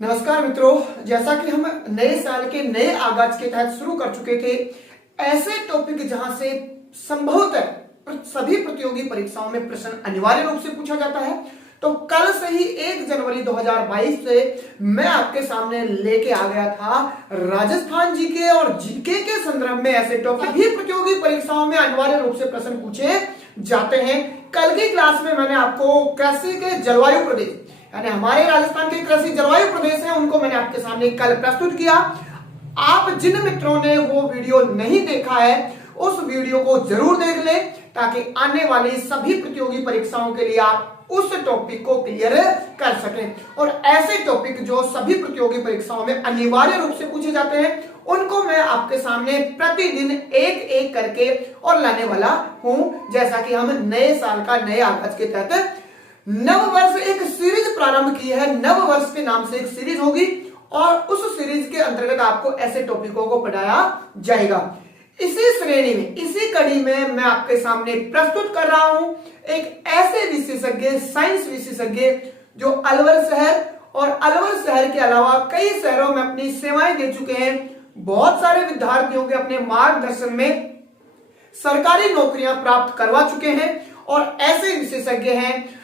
नमस्कार मित्रों, जैसा कि हम नए साल के नए आगाज के तहत शुरू कर चुके थे ऐसे टॉपिक जहां से संभवतः सभी प्रतियोगी परीक्षाओं में प्रश्न अनिवार्य रूप से पूछा जाता है। तो कल से ही 1 जनवरी 2022 से मैं आपके सामने लेके आ गया था राजस्थान जीके और जीके के संदर्भ में ऐसे टॉपिक भी प्रतियोगी परीक्षाओं में अनिवार्य रूप से प्रश्न पूछे जाते हैं। कल की क्लास में मैंने आपको कृषि के जलवायु प्रदेश यानी हमारे राजस्थान के कृषि जलवायु प्रदेश हैं उनको मैंने आपके सामने कल प्रस्तुत किया। आप जिन मित्रों ने वो वीडियो नहीं देखा है उस वीडियो को जरूर देख लें ताकि आने वाली सभी प्रतियोगी परीक्षाओं के लिए आप उस टॉपिक को क्लियर कर सकें। और ऐसे टॉपिक जो सभी प्रतियोगी परीक्षाओं में अनिवार्य रूप से पूछे जाते हैं उनको मैं आपके सामने प्रतिदिन एक एक करके और लाने वाला हूं। जैसा कि हम नए साल का नए आगाज के तहत नव वर्ष एक सीरीज प्रारंभ की है। नव वर्ष के नाम से एक सीरीज होगी और उस सीरीज के अंतर्गत आपको ऐसे टॉपिकों को पढ़ाया जाएगा। इसी श्रेणी में इसी कड़ी में मैं आपके सामने प्रस्तुत कर रहा हूं एक ऐसे विशेषज्ञ साइंस विशेषज्ञ जो अलवर शहर और अलवर शहर के अलावा कई शहरों में अपनी सेवाएं दे चुके हैं। बहुत सारे विद्यार्थियों के अपने मार्गदर्शन में सरकारी नौकरियां प्राप्त करवा चुके हैं और ऐसे विशेषज्ञ हैं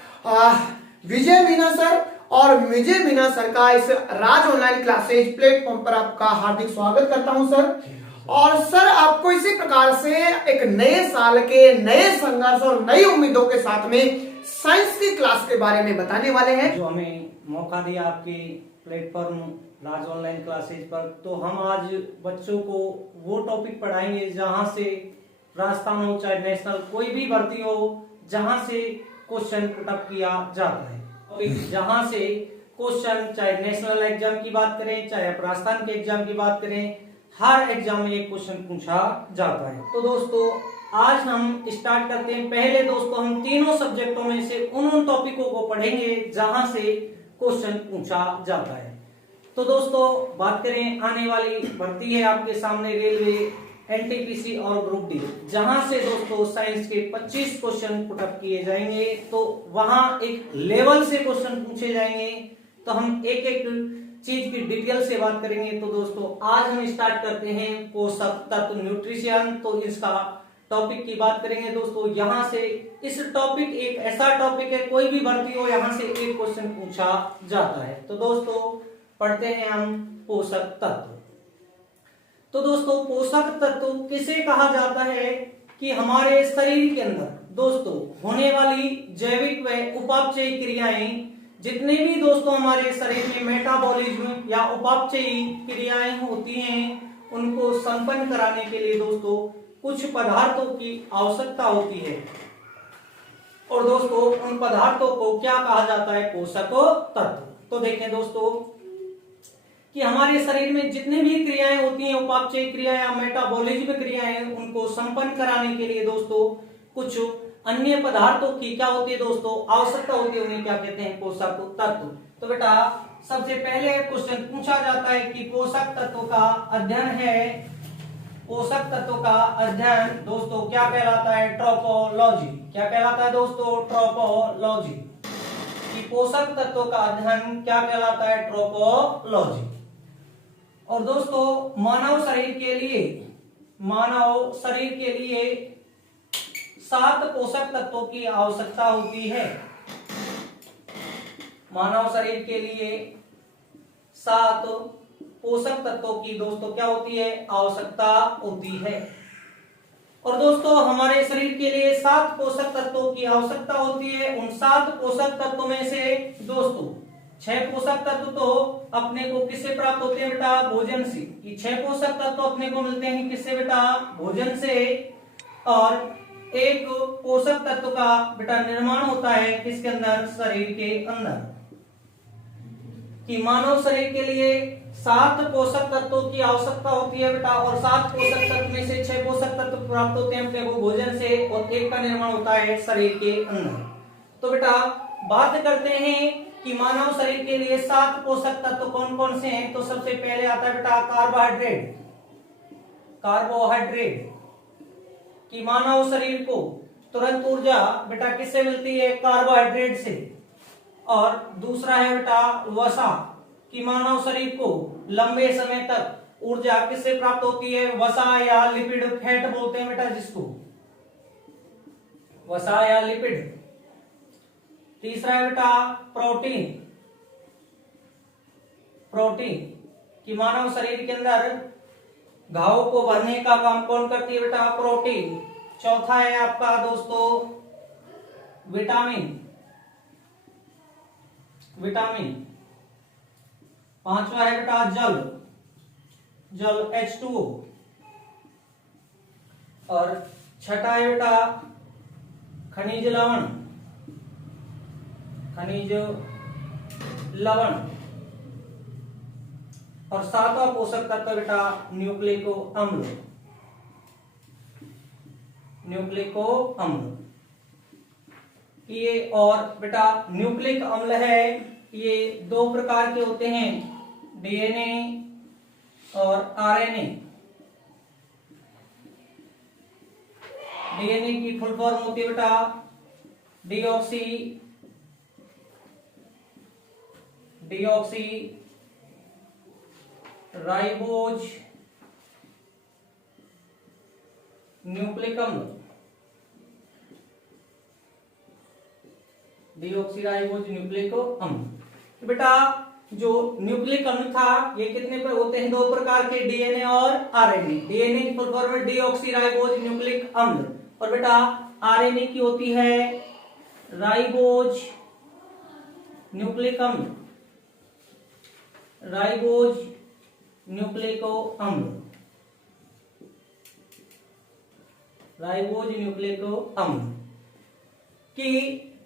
विजय मीना सर। और विजय मीना सर का इस राज ऑनलाइन क्लासेज प्लेटफॉर्म पर आपका हार्दिक स्वागत करता हूं सर। और सर आपको इसी प्रकार से एक नए साल के नए संघर्ष और नई उम्मीदों के साथ में साइंस की क्लास के बारे में बताने वाले हैं। जो हमें मौका दिया आपके प्लेटफॉर्म राज ऑनलाइन क्लासेज पर, तो हम आज बच्चों को वो टॉपिक पढ़ाएंगे जहां से राजस्थान हो चाहे नेशनल कोई भी भर्ती हो जहां से क्वेश्चन पुटअप किया जाता है। जहां से क्वेश्चन चाहे नेशनल एग्जाम की बात करें चाहे राजस्थान के एग्जाम की बात करें, हर एग्जाम में एक क्वेश्चन पूछा जाता है। तो दोस्तों आज हम स्टार्ट करते हैं। पहले दोस्तों हम तीनों सब्जेक्टों में से उन टॉपिकों को पढ़ेंगे जहां से क्वेश्चन पूछा जाता है। तो दोस्तों बात करें आने वाली भर्ती है आपके सामने रेलवे, एनटीपीसी और ग्रुप डी, जहां से दोस्तों साइंस के 25 क्वेश्चन पुटअप किए जाएंगे। तो वहां एक लेवल से क्वेश्चन पूछे जाएंगे। तो हम एक एक चीज की डिटेल से बात करेंगे। तो दोस्तों आज हम स्टार्ट करते हैं पोषक तत्व न्यूट्रिशन। तो इसका टॉपिक की बात करेंगे दोस्तों। यहाँ से इस टॉपिक एक ऐसा टॉपिक है कोई भी भर्ती हो यहाँ से एक क्वेश्चन पूछा जाता है। तो दोस्तों पढ़ते हैं हम पोषक तत्व। तो दोस्तों पोषक तत्व किसे कहा जाता है कि हमारे शरीर के अंदर दोस्तों होने वाली जैविक व उपापचयी क्रियाएं, जितने भी दोस्तों हमारे शरीर में मेटाबॉलिज्म या उपापचयी क्रियाएं होती हैं उनको संपन्न कराने के लिए दोस्तों कुछ पदार्थों की आवश्यकता होती है। और दोस्तों उन पदार्थों को क्या कहा जाता है? पोषक तत्व। तो देखें दोस्तों कि हमारे शरीर में जितनी भी क्रियाएं होती हैं, उपापचयी क्रियाएं या मेटाबॉलिज्म क्रियाएं, उनको संपन्न कराने के लिए दोस्तों कुछ अन्य पदार्थों की क्या होती है दोस्तों? आवश्यकता होती है। उन्हें क्या कहते हैं? पोषक तत्व। तो बेटा सबसे पहले क्वेश्चन पूछा जाता है कि पोषक तत्व का अध्ययन है, पोषक तत्व का अध्ययन दोस्तों क्या कहलाता है? ट्रोपोलॉजी। क्या कहलाता है दोस्तों? ट्रोपोलॉजी। कि पोषक तत्व का अध्ययन क्या कहलाता है? ट्रोपोलॉजी। और दोस्तों मानव शरीर के लिए 7 पोषक तत्वों की आवश्यकता होती है। मानव शरीर के लिए 7 पोषक तत्वों की दोस्तों क्या होती है? आवश्यकता होती है। और दोस्तों हमारे शरीर के लिए 7 पोषक तत्वों की आवश्यकता होती है। उन 7 पोषक तत्वों में से दोस्तों 6 पोषक तत्व तो अपने को किससे प्राप्त होते हैं बेटा? भोजन से। ये 6 पोषक तत्व अपने को मिलते हैं किससे बेटा? भोजन से। और एक पोषक तत्व का बेटा निर्माण होता है किसके अंदर? शरीर के अंदर। कि मानव शरीर के लिए 7 पोषक तत्वों की आवश्यकता होती है बेटा। और 7 पोषक तत्व में से 6 पोषक तत्व प्राप्त होते हैं अपने को भोजन से और एक का निर्माण होता है शरीर के अंदर। तो बेटा बात करते हैं कि मानव शरीर के लिए 7 पोषक तत्व कौन कौन से हैं। तो सबसे पहले आता है बेटा कार्बोहाइड्रेट। कि मानव शरीर को तुरंत ऊर्जा बेटा किससे मिलती है? कार्बोहाइड्रेट से। और दूसरा है बेटा वसा। कि मानव शरीर को लंबे समय तक ऊर्जा किससे प्राप्त होती है? वसा या लिपिड, फैट बोलते हैं बेटा जिसको, वसा या लिपिड। तीसरा है बेटा प्रोटीन, प्रोटीन कि मानव शरीर के अंदर घाव को भरने का काम कौन करती है बेटा? प्रोटीन। चौथा है आपका दोस्तों विटामिन, विटामिन। पांचवा है बेटा जल, जल H2O। और छठा है बेटा खनिज लवण, खनिज लवण। और सातवां पोषक तत्व बेटा न्यूक्लिक अम्ल, न्यूक्लिक अम्ल। ये और बेटा न्यूक्लिक अम्ल है, ये दो प्रकार के होते हैं, डीएनए और आरएनए। डीएनए की फुल फॉर्म होती है बेटा डीऑक्सी राइबोज न्यूक्लिक अम्ल, डीऑक्सीराइबोज न्यूक्लिक अम्ल। तो बेटा जो न्यूक्लिक अम्ल था ये कितने पर होते हैं? दो प्रकार के, डीएनए और आरएनए। डीएनए की फुल फॉर्म है डीऑक्सीराइबोज न्यूक्लिक अम्ल, और बेटा आरएनए की होती है राइबोज न्यूक्लिक अम्ल, राइबोज न्यूक्लिक अम्ल, राइबोज न्यूक्लिक अम्ल। कि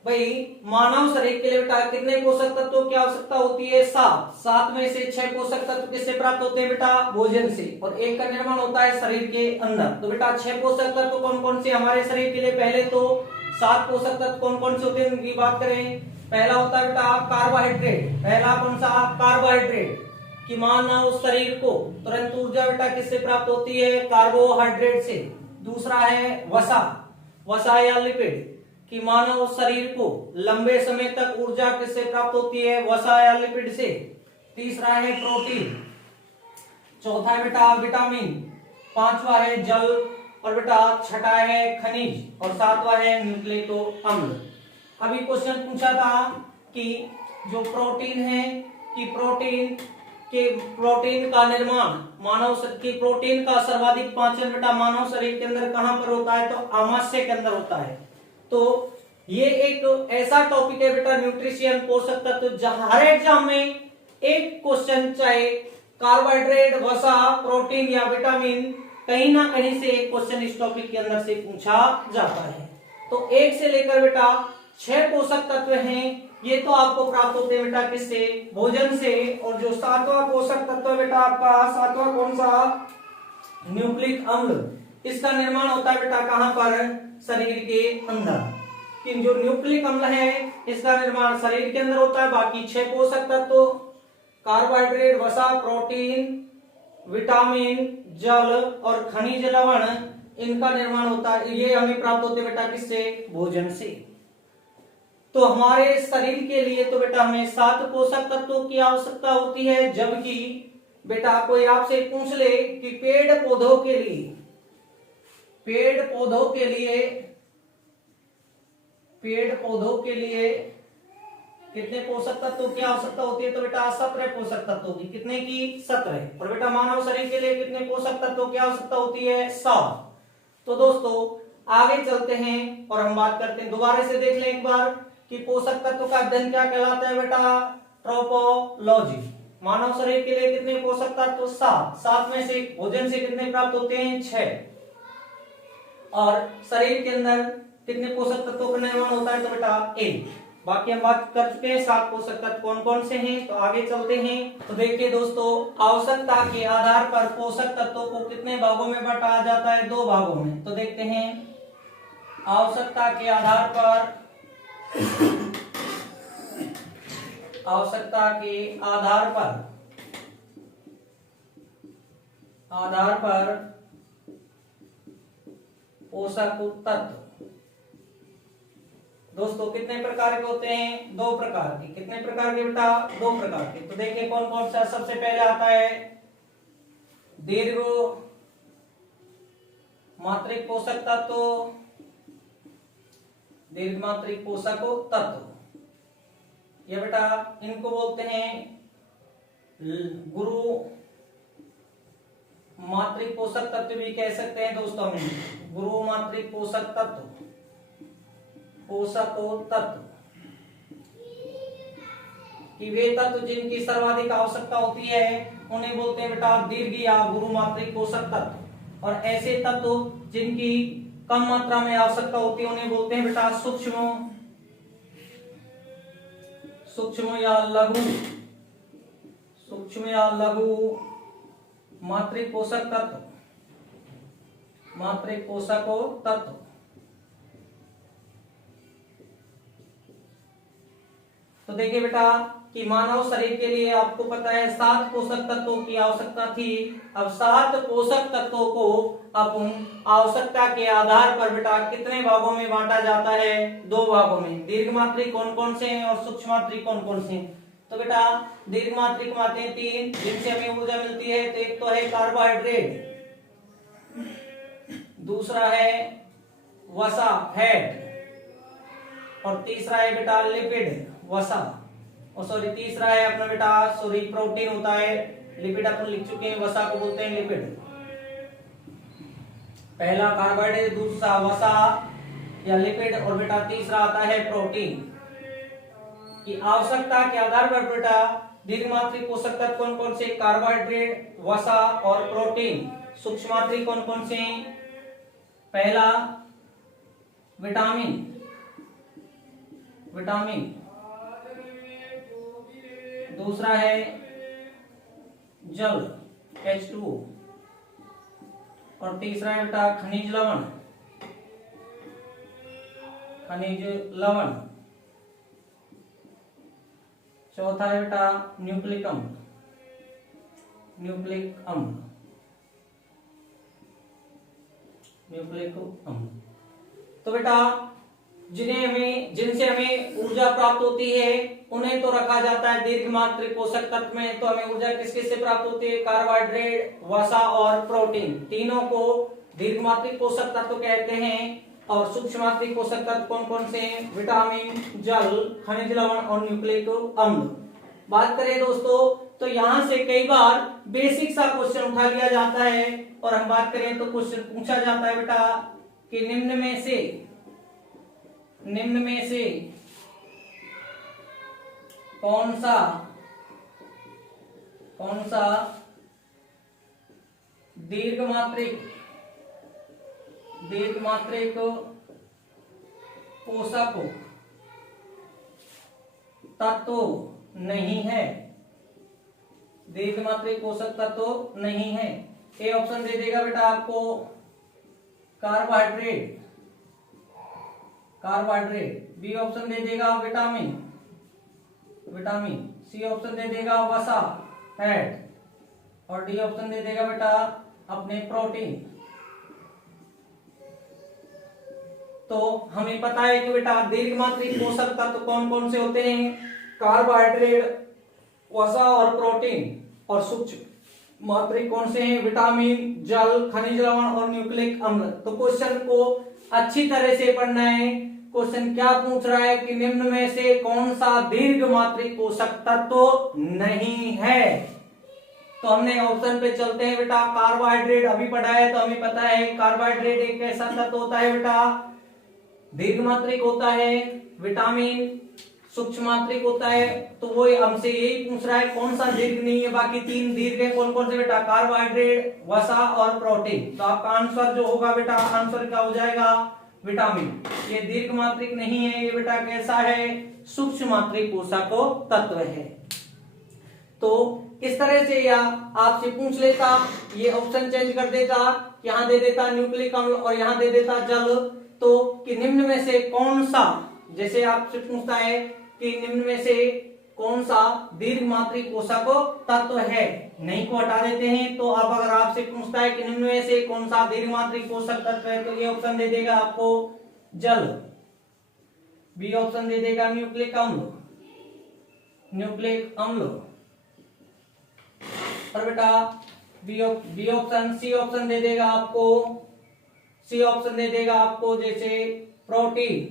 भाई मानव शरीर के लिए बेटा कितने पोषक तत्वों की आवश्यकता होती है? 7। 7 में से 6 पोषक तत्व किससे प्राप्त होते हैं बेटा? भोजन से। और एक का निर्माण होता है शरीर के अंदर। तो बेटा 6 पोषक तत्व कौन कौन से हमारे शरीर के लिए? पहले तो 7 पोषक तत्व कौन कौन से होते हैं उनकी बात करें। पहला होता है बेटा कार्बोहाइड्रेट। पहला कौन सा? कार्बोहाइड्रेट। कि मानव शरीर को तुरंत ऊर्जा बेटा किससे प्राप्त होती है? कार्बोहाइड्रेट से। दूसरा है वसा, वसा या लिपिड कि मानव शरीर को लंबे समय तक ऊर्जा किससे प्राप्त होती है? वसा या लिपिड से। तीसरा है प्रोटीन। चौथा है बेटा विटामिन। पांचवा है जल, और बेटा छठा है खनिज, और सातवां है न्यूक्लिक अम्ल। अभी क्वेश्चन पूछा था कि जो प्रोटीन है कि प्रोटीन का निर्माण मानव की प्रोटीन का सर्वाधिक पाचन बेटा मानव शरीर के अंदर कहां पर होता है? तो आमाशय के अंदर होता है। तो ये एक ऐसा टॉपिक है बेटा न्यूट्रिशन, पोषक तत्व, जहां हर एग्जाम में एक क्वेश्चन चाहे कार्बोहाइड्रेट, वसा, प्रोटीन या विटामिन, कहीं ना कहीं से एक क्वेश्चन इस टॉपिक के अंदर से पूछा जाता है। तो 1 से लेकर बेटा 6 पोषक तत्व हैं, ये तो आपको प्राप्त होते हैं बेटा किससे? भोजन से। और जो 7वां पोषक तत्व बेटा आपका 7वां कौन सा? न्यूक्लिक अम्ल। इसका निर्माण होता है बेटा कहां पर? शरीर के अंदर। कि जो न्यूक्लिक अम्ल है इसका निर्माण शरीर के अंदर होता है। बाकी 6 पोषक तत्व कार्बोहाइड्रेट, वसा, प्रोटीन, विटामिन, जल और खनिज लवण, इनका निर्माण होता है, ये हमें प्राप्त होते हैं बेटा किससे? भोजन से। तो हमारे शरीर के लिए तो बेटा हमें 7 पोषक तत्वों की आवश्यकता होती है। जबकि बेटा कोई आपसे पूछ ले कि पेड़ पौधों के लिए कितने पोषक तत्वों की आवश्यकता होती है? तो बेटा 17 पोषक तत्वों की। कितने की? 17। और बेटा मानव शरीर के लिए कितने पोषक तत्वों की आवश्यकता होती है? 7। तो दोस्तों आगे चलते हैं और हम बात करते हैं, दोबारा से देख लें एक बार कि पोषक तत्व का अध्ययन क्या कहलाता है बेटा? ट्रोपोलॉजी। मानव शरीर के लिए कितने पोषक तत्व? 7। 7 में से भोजन से कितने प्राप्त होते हैं? 6। और शरीर के अंदर कितने पोषक तत्वों का निर्माण होता है? तो बेटा 1। बाकी हम बात कर चुके हैं 7 पोषक तत्व कौन कौन से हैं। तो आगे चलते हैं। तो देखिए दोस्तों, आवश्यकता के आधार पर पोषक तत्वों को कितने भागों में बांटा जाता है? 2 भागों में। तो देखते हैं, आवश्यकता के आधार पर पोषक तत्व दोस्तों कितने प्रकार के होते हैं? 2 प्रकार के। कितने प्रकार के बेटा? 2 प्रकार के। तो देखिए कौन कौन सा। सबसे पहले आता है दीर्घ मात्रिक पोषक तत्व। दीर्घ मात्रिक पोषक तत्व, ये बेटा इनको बोलते हैं गुरु मात्रिक पोषक तत्व भी कह सकते हैं दोस्तों हम। गुरु मात्रिक पोषक तत्व, पोषक तत्व कि वे तत्व जिनकी सर्वाधिक आवश्यकता होती है उन्हें बोलते हैं बेटा दीर्घ या गुरु मात्रिक पोषक तत्व। और ऐसे तत्व जिनकी कम मात्रा में आवश्यकता होती है उन्हें बोलते हैं बेटा सूक्ष्म, सूक्ष्म या लघु, सूक्ष्म या लघु मात्रिक पोषक तत्व, मात्रिक पोषक तत्व। तो देखिए बेटा कि मानव शरीर के लिए आपको पता है 7 पोषक तत्वों की आवश्यकता थी। अब 7 पोषक तत्वों को अपन आवश्यकता के आधार पर बेटा कितने भागों में बांटा जाता है? 2 भागों में। दीर्घ मात्रिक कौन कौन से हैं और सूक्ष्म मात्रिक कौन कौन से हैं? तो बेटा दीर्घ मात्रिक आते हैं 3 जिनसे हमें ऊर्जा मिलती है। तो एक तो है कार्बोहाइड्रेट, दूसरा है वसा फैट, और तीसरा है बेटा लिपिड वसा, और सॉरी तीसरा है अपना बेटा सॉरी प्रोटीन होता है। लिपिड अपन लिख चुके हैं, वसा को बोलते हैं लिपिड। पहला कार्बोहाइड्रेट, दूसरा वसा या लिपिड, और बेटा तीसरा आता है प्रोटीन। की आवश्यकता के आधार पर बेटा दीर्घ मात्रिक पोषक तत्व कौन कौन से? कार्बोहाइड्रेट, वसा और प्रोटीन। सूक्ष्म मात्रिक कौन कौन से? पहला विटामिन, विटामिन, दूसरा है जल H2O, और तीसरा है बेटा खनिज लवण, खनिज लवण। चौथा है बेटा न्यूक्लिक अम्ल, न्यूक्लिक अम्ल, न्यूक्लिक अम्ल। तो बेटा जिनसे हमें ऊर्जा प्राप्त होती है उन्हें तो रखा जाता है दीर्घ मात्रिक पोषक तत्व में। तो हमें ऊर्जा किस किस से प्राप्त होती है? कार्बोहाइड्रेट, वसा और प्रोटीन, तीनों को दीर्घ मात्रिक पोषक तत्व कहते हैं। और सूक्ष्म मात्रिक पोषक तत्व कौन कौन से हैं? विटामिन, जल, खनिज लवण और न्यूक्लिक अम्ल। बात करें दोस्तों तो यहां से कई बार बेसिक सा क्वेश्चन उठा लिया जाता है, और हम बात करें तो क्वेश्चन पूछा जाता है बेटा कि निम्न में से कौन सा दीर्घ मात्रिक पोषक तत्व नहीं है? दीर्घ मात्रिक पोषक तत्व नहीं है। ए ऑप्शन दे देगा बेटा आपको कार्बोहाइड्रेट, कार्बोहाइड्रेट। बी ऑप्शन दे देगा विटामिन, विटामिन। सी ऑप्शन दे देगा वसा फैट, और डी ऑप्शन दे देगा बेटा अपने प्रोटीन। तो हमें पता है कि बेटा दीर्घ मात्रिक पोषक तत्व कौन कौन से होते हैं? कार्बोहाइड्रेट, वसा और प्रोटीन। और सूक्ष्म मात्रिक कौन से हैं? विटामिन, जल, खनिज लवण और न्यूक्लिक अम्ल। तो क्वेश्चन को अच्छी तरह से पढ़ना है। क्वेश्चन क्या पूछ रहा है कि निम्न में से कौन सा दीर्घ मात्रिक पोषक तत्व नहीं है? तो हमने ऑप्शन पे चलते हैं बेटा। कार्बोहाइड्रेट अभी पढ़ा है तो हमें पता है कार्बोहाइड्रेट एक ऐसा तत्व होता है बेटा दीर्घ मात्रिक होता है। विटामिन सूक्ष्म मात्रिक होता है। तो वो हमसे यही पूछ रहा है कौन सा दीर्घ नहीं है। बाकी 3 दीर्घ है कौन कौन से बेटा? कार्बोहाइड्रेट, वसा और प्रोटीन। तो आपका आंसर जो होगा बेटा आंसर क्या हो जाएगा? विटामिन। ये दीर्घ मात्रिक नहीं है, ये बेटा कैसा है? सूक्ष्म मात्रिक पोषक तत्व है। तो इस तरह से या आपसे पूछ लेता, ये ऑप्शन चेंज कर देता, यहां दे देता न्यूक्लिक अम्ल और यहां दे देता जल। तो कि निम्न में से कौन सा, जैसे आपसे पूछता है कि निम्न में से कौन सा दीर्घ मात्रिक पोषक तत्व है, नहीं को हटा देते हैं। तो अब अगर आपसे पूछता है कि निम्न में से कौन सा दीर्घ मात्रिक पोषक तत्व है, तो ये ऑप्शन दे देगा आपको जल। बी ऑप्शन दे देगा न्यूक्लिक अम्ल, न्यूक्लिक अम्ल। और बेटा बी ऑप्शन, सी ऑप्शन दे देगा आपको, सी ऑप्शन दे देगा आपको जैसे प्रोटीन,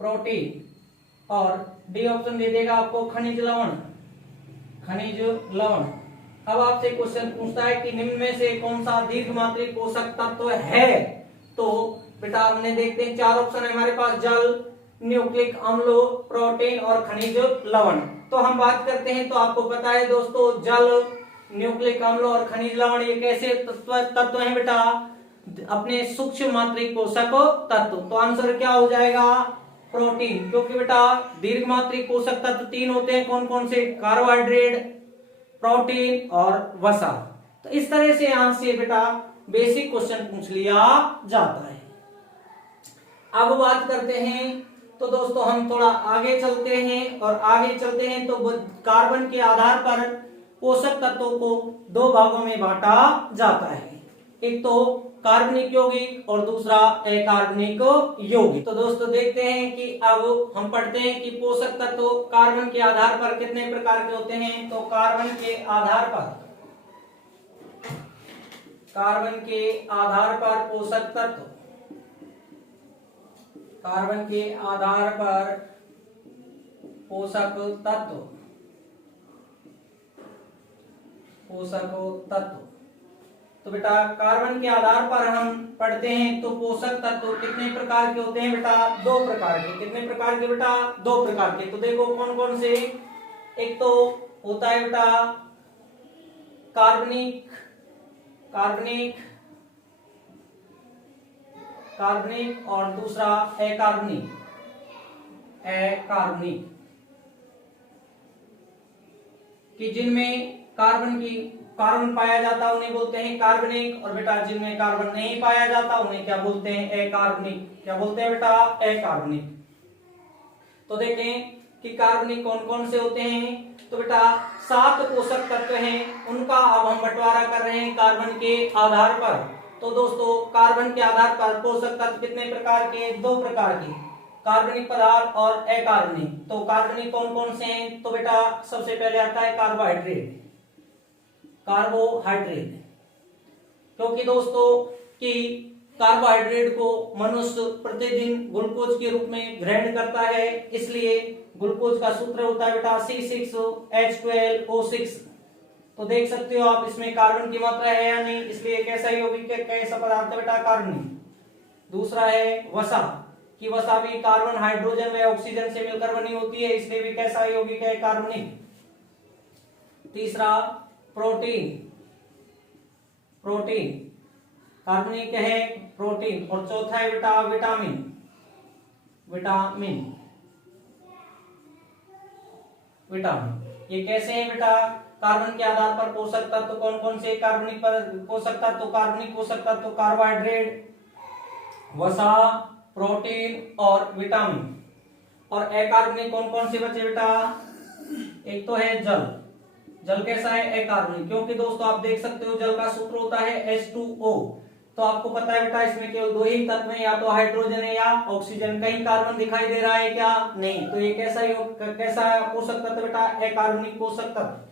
प्रोटीन। और डी ऑप्शन दे देगा आपको खनिज लवण, खनिज लवण। अब आपसे क्वेश्चन पूछता है कि निम्न में से कौन सा दीर्घमात्रिक पोषक तत्व है? तो बेटा हमने देखते हैं 4 ऑप्शन है हमारे पास, जल, न्यूक्लिक अम्ल, प्रोटीन और खनिज लवण। तो हम बात करते हैं, तो आपको पता है दोस्तों जल, न्यूक्लिक अम्ल और खनिज लवण ये कैसे तत्व हैं बेटा? अपने सूक्ष्म मात्रिक पोषक तत्व। तो आंसर क्या हो जाएगा? प्रोटीन। क्योंकि बेटा दीर्घ मात्रिक पोषक तत्व 3 होते हैं, कौन कौन से? कार्बोहाइड्रेट, प्रोटीन और वसा। तो इस तरह से यहां से बेटा बेसिक क्वेश्चन पूछ लिया जाता है। अब बात करते हैं, तो दोस्तों हम थोड़ा आगे चलते हैं, और आगे चलते हैं तो कार्बन के आधार पर पोषक तत्वों को 2 भागों में बांटा जाता है। एक तो कार्बनिक यौगिक और दूसरा अकार्बनिक यौगिक। तो दोस्तों देखते हैं कि अब हम पढ़ते हैं कि पोषक तत्व कार्बन के आधार पर कितने प्रकार के होते हैं। तो कार्बन के आधार पर, कार्बन के आधार पर पोषक तत्व, कार्बन के आधार पर पोषक तत्व, पोषक तत्व। तो बेटा कार्बन के आधार पर हम पढ़ते हैं तो पोषक तत्व कितने प्रकार के होते हैं बेटा? 2 प्रकार के। कितने प्रकार के बेटा? 2 प्रकार के। तो देखो कौन कौन से। एक तो होता है बेटा कार्बनिक, कार्बनिक, कार्बनिक और दूसरा अकार्बनिक, अकार्बनिक, कि जिनमें कार्बन पाया जाता उन्हें बोलते हैं कार्बनिक, और बेटा जिनमें कार्बन नहीं पाया जाता उन्हें क्या बोलते हैं? अकार्बनिक। क्या बोलते हैं बेटा? अकार्बनिक। तो देखें कि कार्बनिक कौन कौन से होते हैं। तो बेटा 7 पोषक तत्व हैं, उनका अब हम बंटवारा कर रहे हैं कार्बन के आधार पर। तो दोस्तों कार्बन के आधार पर पोषक तत्व कितने प्रकार के? 2 प्रकार के, कार्बनिक पदार्थ और अकार्बनिक। तो कार्बनिक कौन कौन से हैं? तो बेटा सबसे पहले आता है कार्बोहाइड्रेट, कार्बोहाइड्रेट। क्योंकि दोस्तों कि कार्बोहाइड्रेट को मनुष्य प्रतिदिन ग्लूकोज के रूप में ग्रहण करता है, इसलिए ग्लूकोज का सूत्र होता है बेटा C6H12O6। तो देख सकते हो आप इसमें कार्बन की मात्रा है या नहीं, इसलिए कैसा यौगिक है, कैसा पदार्थ है बेटा? कार्बनिक। दूसरा है वसा, कि वसा भी कार्बन, हाइड्रोजन व ऑक्सीजन से मिलकर बनी होती है, इसलिए भी कैसा यौगिक है? कार्बनिक। तीसरा प्रोटीन, प्रोटीन कार्बनिक है, प्रोटीन। और चौथा है बेटा विटामिन, विटामिन, विटामिन। ये कैसे है बेटा? कार्बन के आधार पर पोषक तत्व कौन कौन से? कार्बनिक पर पोषक तत्व, कार्बनिक पोषक तत्व कार्बोहाइड्रेट, वसा, प्रोटीन और विटामिन। और अकार्बनिक कौन कौन से बचे बेटा? एक तो है जल, जल कैसा है? अकार्बनिक। क्योंकि दोस्तों आप देख सकते हो जल का सूत्र होता है H2O। तो आपको पता है बेटा इसमें केवल 2 ही तत्व हैं, या तो हाइड्रोजन है या ऑक्सीजन। कहीं कार्बन दिखाई दे रहा है क्या? नहीं। तो ये कैसा पोषक तत्व बेटा? अकार्बनिक पोषक तत्व।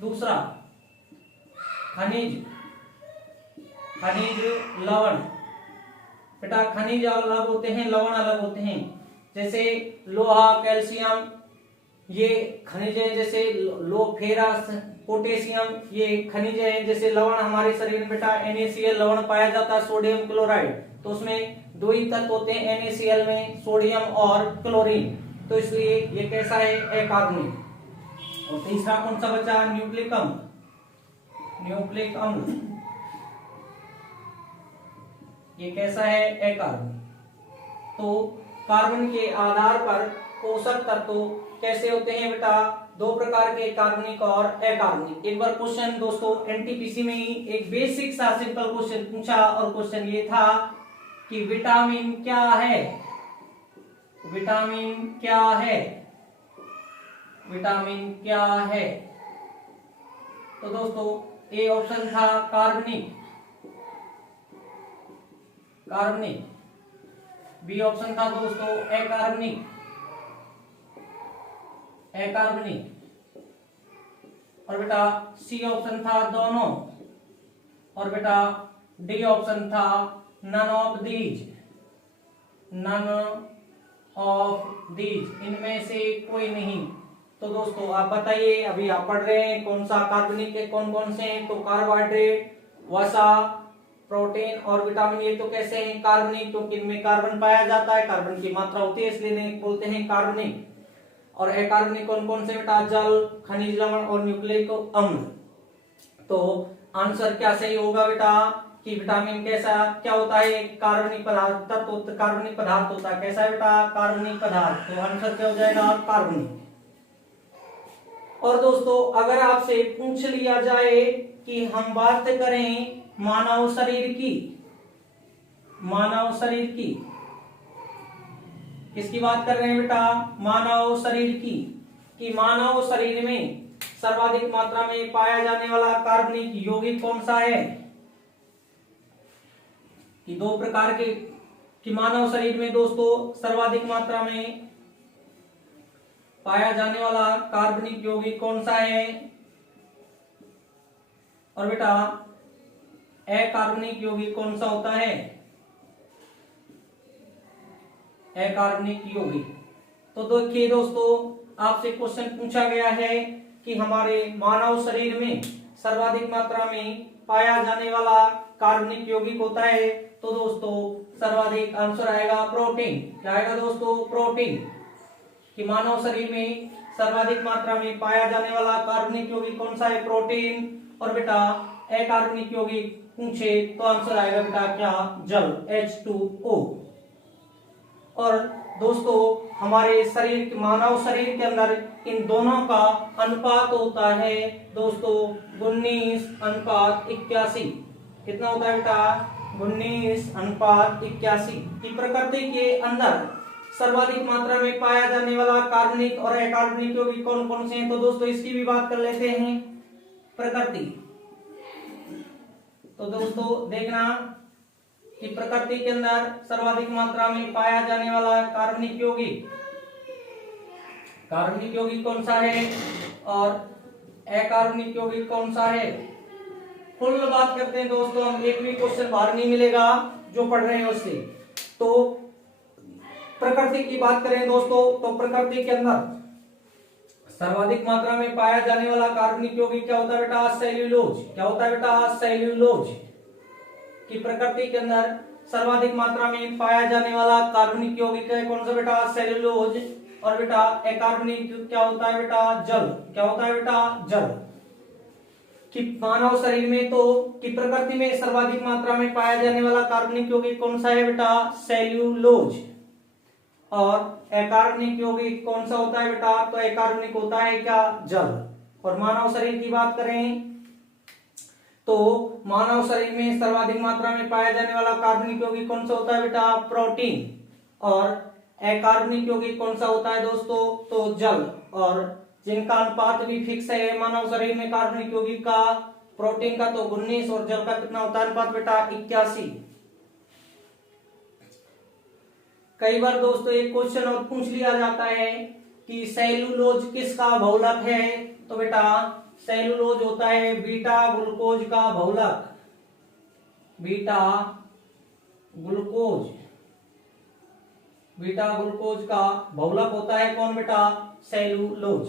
दूसरा खनिज, खनिज लवण। बेटा खनिज अलग होते हैं, लवण अलग होते हैं। जैसे लोहा, कैल्शियम, ये खनिज है। जैसे फेरस, पोटेशियम, ये खनिज है। जैसे लवण हमारे शरीर में बेटा NaCl लवण पाया जाता है, सोडियम क्लोराइड। तो उसमें 2 ही तत्व होते हैं NaCl में, सोडियम और क्लोरीन। तो इसलिए ये कैसा है? अकार्बनिक। और तीसरा कौन सा बचा? न्यूक्लिक अम्ल, न्यूक्लिक अम्ल। ये कैसा है? अकार्बनिक। तो कार्बन के आधार पर पोषक तत्व कैसे होते हैं बेटा? 2 प्रकार के, कार्बनिक और अकार्बनिक। एक बार क्वेश्चन दोस्तों एनटीपीसी में ही एक बेसिक सा सिंपल क्वेश्चन पूछा, और क्वेश्चन ये था कि विटामिन क्या है? विटामिन क्या है? विटामिन क्या है? तो दोस्तों ए ऑप्शन था कार्बनिक, कार्बनिक। बी ऑप्शन था दोस्तों अकार्बनिक, अकार्बनिक। और बेटा सी ऑप्शन था दोनों। और बेटा डी ऑप्शन था none of these, none of these, इनमें से कोई नहीं। तो दोस्तों आप बताइए, अभी आप पढ़ रहे हैं कौन सा कार्बनिक के कौन कौन से हैं। तो कार्बोहाइड्रेट, वसा, प्रोटीन और विटामिन, ये तो कैसे हैं कार्बनिक, क्योंकि इनमें कार्बन पाया जाता है, कार्बन की मात्रा होती है, इसलिए इन्हें बोलते हैं कार्बनिक। और अकार्बनिक कौन कौन से बेटा, जल, खनिज लवण और न्यूक्लिक अम्ल। तो आंसर क्या सही होगा बेटा कि विटामिन कैसा क्या होता है, कार्बनिक पदार्थ, तत्व कार्बनिक पदार्थ होता है। कैसा है बेटा, कार्बनिक पदार्थ। तो आंसर क्या हो जाएगा, कार्बनिक। और दोस्तों अगर आपसे पूछ लिया जाए कि हम बात करें मानव शरीर की, मानव शरीर की, किसकी बात कर रहे हैं बेटा, मानव शरीर की, कि मानव शरीर में सर्वाधिक मात्रा में पाया जाने वाला कार्बनिक यौगिक कौन सा है। कि दो प्रकार के, कि मानव शरीर में दोस्तों सर्वाधिक मात्रा में पाया जाने वाला कार्बनिक यौगिक कौन सा है। और बेटा अकार्बनिक यौगिक कौन सा होता है, अकार्बनिक यौगिक। तो देखिए दोस्तों आपसे क्वेश्चन पूछा गया है कि हमारे मानव शरीर में सर्वाधिक मात्रा में पाया जाने वाला कार्बनिक यौगिक होता है। तो दोस्तों सर्वाधिक आंसर आएगा प्रोटीन। क्या आएगा दोस्तों, प्रोटीन। कि मानव शरीर में सर्वाधिक मात्रा में पाया जाने वाला कार्बनिक यौगिक कौन सा है, प्रोटीन। और बेटा अकार्बनिक यौगिक पूछे तो आंसर आएगा बेटा क्या, जल, H2O। और दोस्तों हमारे शरीर, मानव शरीर के अंदर इन दोनों का अनुपात होता है दोस्तों 19:81। कितना होता है बेटा, 19:81। की प्रकृति के अंदर सर्वाधिक मात्रा में पाया जाने वाला कार्बनिक और अकार्बनिक यौगिक कौन कौन से हैं। तो दोस्तों इसकी भी बात कर लेते हैं, प्रकृति। तो दोस्तों देखना कि प्रकृति के अंदर सर्वाधिक मात्रा में पाया जाने वाला कार्बनिक यौगिक, कार्बनिक यौगिक कौन सा है और अकार्बनिक यौगिक कौन सा है। फुल बात करते हैं दोस्तों, हम एक भी क्वेश्चन बाहर नहीं मिलेगा जो पढ़ रहे हैं उससे। तो प्रकृति की बात करें दोस्तों, तो प्रकृति के अंदर सर्वाधिक मात्रा में पाया जाने वाला कार्बनिक यौगिक क्या होता है बेटा, सेल्यूलोज। क्या होता है बेटा, सेल्यूलोज। की प्रकृति के अंदर सर्वाधिक मात्रा में पाया जाने वाला कार्बनिक यौगिक है कौन सा बेटा, सेल्यूलोज। और बेटा अकार्बनिक क्या होता है बेटा, जल। क्या होता है बेटा, जल। कि मानव शरीर में तो कि प्रकृति में सर्वाधिक मात्रा में पाया जाने वाला कार्बनिक यौगिक कौन सा है बेटा, सेल्यूलोज। और अकार्बनिक यौगिक कौन सा होता है बेटा, तो अकार्बनिक होता है क्या, जल। और मानव शरीर की बात करें तो मानव शरीर में सर्वाधिक मात्रा में पाया जाने वाला कार्बनिक यौगिक कौन सा होता है बेटा, प्रोटीन। और अकार्बनिक यौगिक कौन सा होता है दोस्तों, तो जल। और जिनका अनुपात भी फिक्स है मानव शरीर में कार्बनिक यौगिक का, प्रोटीन का तो 19 और जल का कितना होता है अनुपात बेटा, 81। कई बार दोस्तों एक क्वेश्चन और पूछ लिया जाता है कि सेल्यूलोज किसका बहुलक है। तो बेटा सेल्यूलोज होता है बीटा ग्लूकोज का बहुलक, बीटा ग्लूकोज, बीटा ग्लूकोज का बहुलक होता है कौन बेटा, सेल्यूलोज।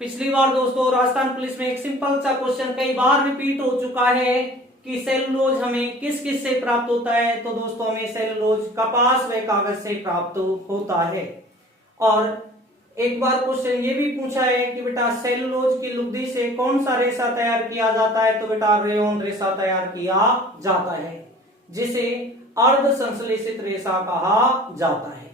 पिछली बार दोस्तों राजस्थान पुलिस में एक सिंपल सा क्वेश्चन कई बार रिपीट हो चुका है कि सेल्यूलोज हमें किस किस से प्राप्त होता है। तो दोस्तों हमें सेल्यूलोज कपास व कागज से प्राप्त होता है। और एक बार क्वेश्चन ये भी पूछा है कि बेटा सेल्यूलोज की लुगदी से कौन सा रेशा तैयार किया जाता है। तो बेटा रेयॉन रेशा तैयार किया जाता है, जिसे अर्ध संश्लेषित रेशा कहा जाता है।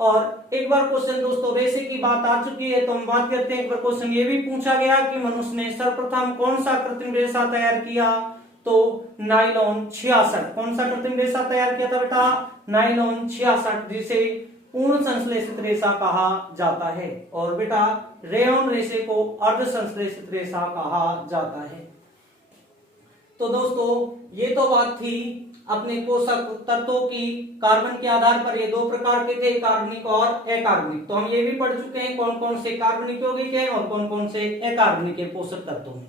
और एक बार क्वेश्चन दोस्तों रेशे की बात आ चुकी है तो हम बात करते हैं, एक बार क्वेश्चन ये भी पूछा गया कि मनुष्य ने सर्वप्रथम कौन सा कृत्रिम रेशा तैयार किया। तो नाइलॉन 66। कौन सा कृत्रिम रेशा तैयार किया था बेटा, नाइलॉन 66, जिसे पूर्ण संश्लेषित रेशा कहा जाता है। और बेटा रेयॉन रेशे को अर्ध संश्लेषित रेशा कहा जाता है। तो दोस्तों ये तो बात थी अपने पोषक तत्वों की। कार्बन के आधार पर ये दो प्रकार के थे, कार्बनिक और अकार्बनिक। तो हम ये भी पढ़ चुके हैं कौन कौन से कार्बनिक यौगिक हैं और कौन कौन से अकार्बनिक है पोषक तत्वों में।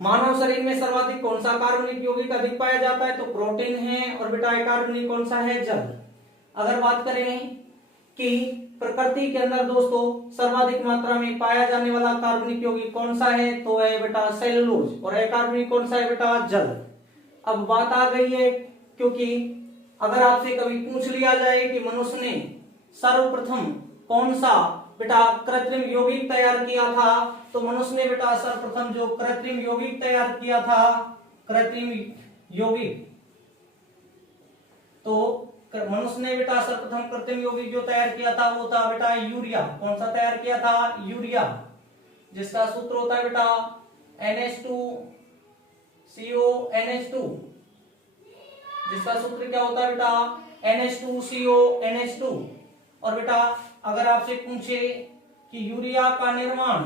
मानव शरीर में सर्वाधिक कौन सा कार्बनिक यौगिक अधिक पाया जाता है, तो प्रोटीन है। और बेटा अकार्बनिक कौन सा है, जल। अगर बात करें कि प्रकृति के अंदर दोस्तों सर्वाधिक मात्रा में पाया जाने वाला कार्बनिक यौगिक कौन सा है, तो है बेटा सेलुलोज। और अकार्बनिक कौन सा है बेटा, जल। अब बात आ गई है, क्योंकि अगर आपसे कभी पूछ लिया जाए कि मनुष्य ने सर्वप्रथम कौन सा बेटा कृत्रिम यौगिक तैयार किया था, तो मनुष्य ने बेटा सर्वप्रथम जो कृत्रिम यौगिक तैयार किया था, कृत्रिम यौगिक, तो मनुष्य ने बेटा सर्वप्रथम कृत्रिम यौगिक जो तैयार किया था वो था बेटा यूरिया। कौन सा तैयार किया था, यूरिया, जिसका सूत्र होता है बेटा NH2CONH2। जिसका सूत्र क्या होता है बेटा, NH2CONH2। और बेटा अगर आपसे पूछे कि यूरिया का निर्माण,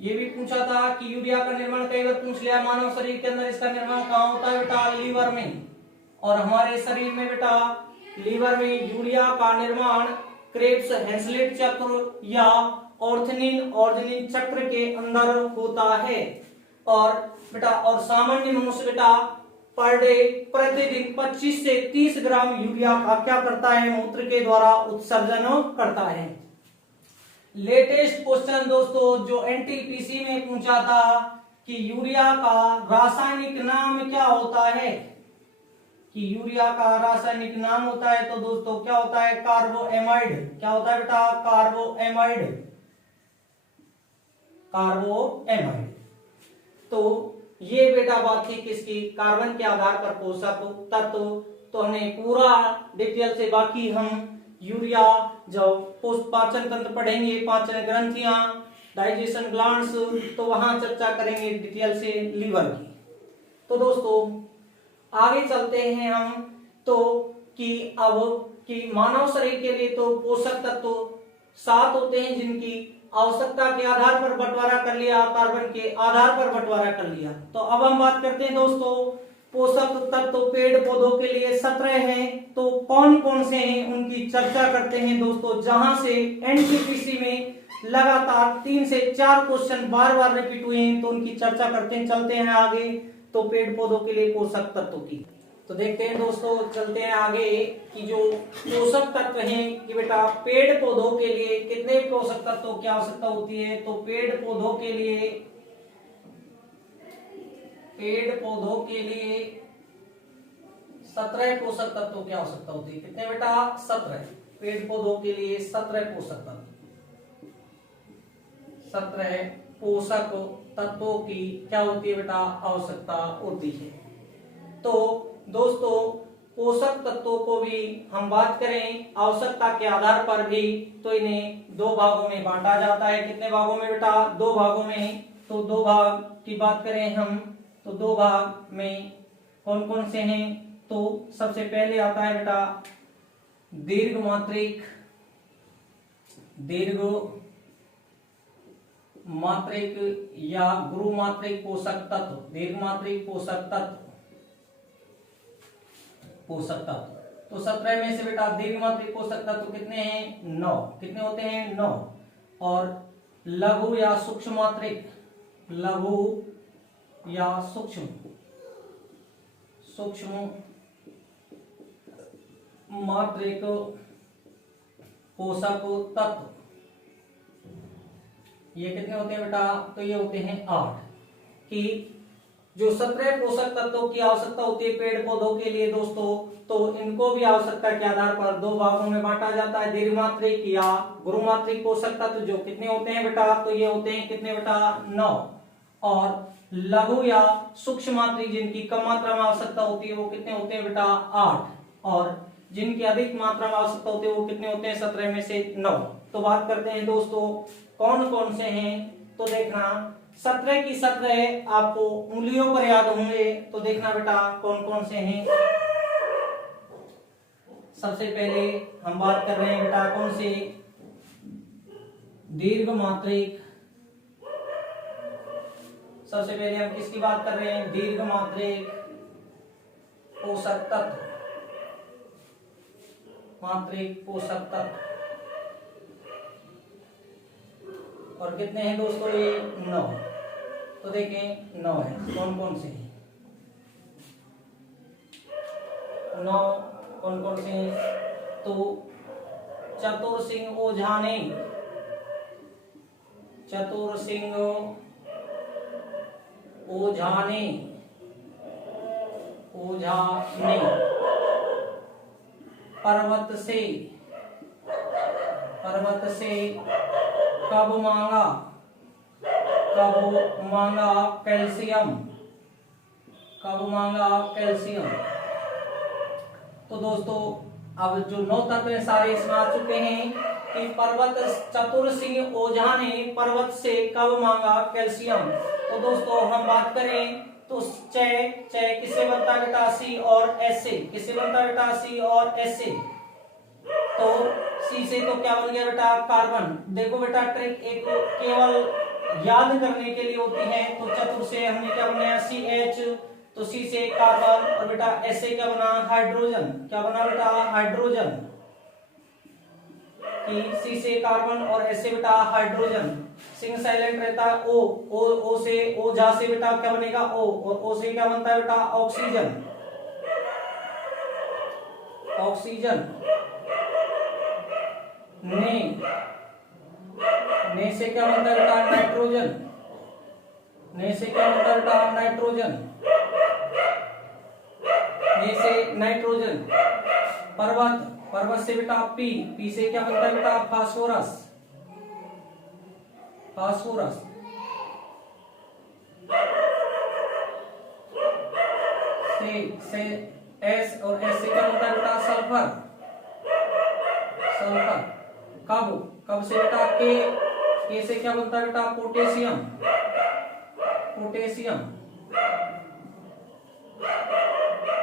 ये भी पूछा था कि यूरिया का निर्माण कई बार पूछ लिया, मानव शरीर के अंदर इसका निर्माण कहाँ होता है बेटा, लीवर में। और हमारे शरीर में बेटा लीवर में यूरिया का निर्माण क्रेब्स हैंसलेट चक्र या ऑर्थनिन ऑर्गेनिन चक्र के अंदर होता है। और बेटा और सामान्य मनुष्य बेटा पर डे प्रतिदिन 25 से 30 ग्राम यूरिया का क्या करता है, मूत्र के द्वारा उत्सर्जन करता है। लेटेस्ट क्वेश्चन दोस्तों जो एनटीपीसी में पूछा था कि यूरिया का रासायनिक नाम क्या होता है, कि यूरिया का रासायनिक नाम होता है, तो दोस्तों क्या होता है, कार्बोएमाइड। क्या होता है बेटा, कार्बोएमाइड, कार्बोएमाइड। तो ये बेटा बात थी किसकी, कार्बन के आधार पर पोषक तत्व। तो हमने पूरा डिटेल से, बाकी हम यूरिया जब पाचन तंत्र पढ़ेंगे, पाचन ग्रंथियां, डाइजेशन ग्लैंड्स, तो वहां चर्चा करेंगे डिटेल से लीवर की। तो दोस्तों आगे चलते हैं हम, तो कि अब कि मानव शरीर के लिए तो पोषक तत्व 7 होते हैं जिनकी आवश्यकता के आधार पर बंटवारा कर लिया, कार्बन के आधार पर बंटवारा कर लिया। तो अब हम बात करते हैं दोस्तों पोषक तत्व पेड़ पौधों के लिए 17 हैं, तो कौन कौन से हैं उनकी चर्चा करते हैं दोस्तों, जहां से एनटीपीसी में लगातार 3 से 4 क्वेश्चन बार बार रिपीट हुए हैं, तो उनकी चर्चा करते हैं। चलते हैं आगे, तो पेड़ पौधों के लिए पोषक तत्वों की तो देखते हैं दोस्तों। चलते हैं आगे कि जो पोषक तत्व हैं कि बेटा पेड़ पौधों के लिए कितने पोषक तत्वों की आवश्यकता होती है, तो पेड़ पौधों के लिए 17 पोषक तत्वों की आवश्यकता होती है। कितने बेटा, 17। पेड़ पौधों के लिए 17 पोषक तत्व, 17 पोषक तत्वों की क्या होती है बेटा, आवश्यकता होती है। तो दोस्तों पोषक तत्वों को भी हम बात करें आवश्यकता के आधार पर भी, तो इन्हें 2 भागों में बांटा जाता है। कितने भागों में बेटा, 2 भागों में। तो 2 भाग की बात करें हम, तो 2 भाग में कौन कौन से हैं, तो सबसे पहले आता है बेटा दीर्घ मात्रिक या गुरु मात्रिक पोषक तत्व। दीर्घ मात्रिक पोषक तत्व तो 17 में से बेटा दीर्घ मात्रिक पोषक तत्व कितने हैं, 9। कितने होते हैं, 9। और लघु या सूक्ष्म मात्रिक, लघु या सूक्ष्म मात्रिक पोषक तत्व ये कितने होते हैं बेटा, तो ये होते हैं 8। कि जो 17 पोषक तत्वों की आवश्यकता होती है पेड़ पौधों के लिए दोस्तों, तो इनको भी आवश्यकता के आधार पर 2 भागों में बांटा जाता है, दीर्घ मात्रिक या गुरु मात्रिक पोषक तत्व। जो कितने होते हैं बेटा, तो ये होते हैं कितने बेटा, 9। और लघु या सूक्ष्म मात्रिक जिनकी कम मात्रा में आवश्यकता होती है वो कितने होते हैं बेटा, 8। और जिनकी अधिक मात्रा में आवश्यकता होती है वो कितने होते हैं, 17 में से 9। तो बात करते हैं दोस्तों कौन कौन से हैं, तो देखना 17 की 17 आपको उंगलियों पर याद होंगे, तो देखना बेटा कौन कौन से हैं। सबसे पहले हम बात कर रहे हैं बेटा कौन से, दीर्घ मात्रिक सबसे पहले हम किसकी बात कर रहे हैं? दीर्घ मात्रिक पोषक तत्व, मात्रिक पोषक तत्व। और कितने हैं दोस्तों? ये 9। तो देखें 9 है। कौन कौन से हैं? 9 कौन कौन से हैं? तो चतुर सिंह ओझा ने, चतुर सिंह ओझा ने, ओझा ने पर्वत से, पर्वत से कब मांगा, कब मांगा कैल्शियम, कब मांगा कैल्शियम। तो दोस्तों अब जो 9 तत्व हैं सारे इसमें आ चुके हैं कि पर्वत, चतुर सिंह ओझा ने पर्वत से कब मांगा कैल्शियम। तो दोस्तों हम बात करें तो चय, चय किससे बनता है बेटा? सी और एस से। किससे बनता है बेटा? सी और एस से। तो सी से तो क्या बन गया बेटा? कार्बन। देखो बेटा ट्रिक एक केवल याद करने के लिए होती है। तो चतुर से हमने क्या बनाया? C H. तो सी से कार्बन और बेटा एस से क्या बना? हाइड्रोजन। क्या बना बेटा? हाइड्रोजन। कि सी से कार्बन और एस से बेटा हाइड्रोजन। सिंह साइलेंट रहता है। ओ से, ओझा से बेटा क्या बनेगा? ओ। और ओ से क्या बनता है बेटा? ऑक्सीजन। ऑक्सीजन। ने से क्या बनता है बेटा? नाइट्रोजन। ने से क्या बनता है बेटा? नाइट्रोजन। ने से नाइट्रोजन। पर्वत, पर्वत से बेटा पी। पी से क्या बनता है बेटा? फास्फोरस। फास्फोरस। से एस और एस से क्या बनता है बेटा? सल्फर। सल्फर। कब से बेटा? के से क्या बनता है बेटा? पोटेशियम। पोटेशियम।